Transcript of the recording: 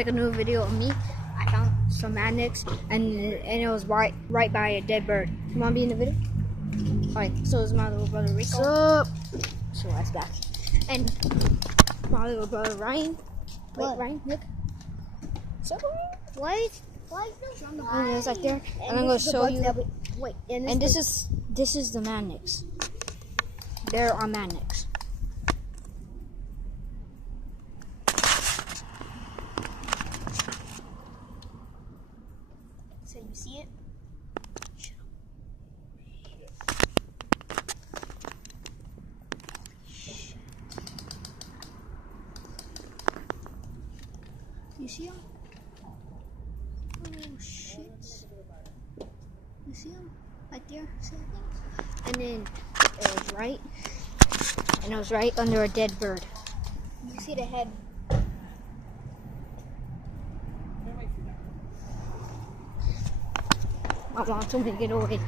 Make a new video of me. I found some Madnix, and it was right by a dead bird. You wanna be in the video? Alright, so is my little brother Rico. What's up? So that's back. And my little brother Ryan. Wait, Ryan, look. So what? And it's like there. And I'm gonna show you. Wait, and this is the Madnix. There are Madnix. So you see it? You see him? Oh shit! You see him? Right there, see that thing? And then it was right, and it was right under a dead bird. You see the head? My mom told me to get away.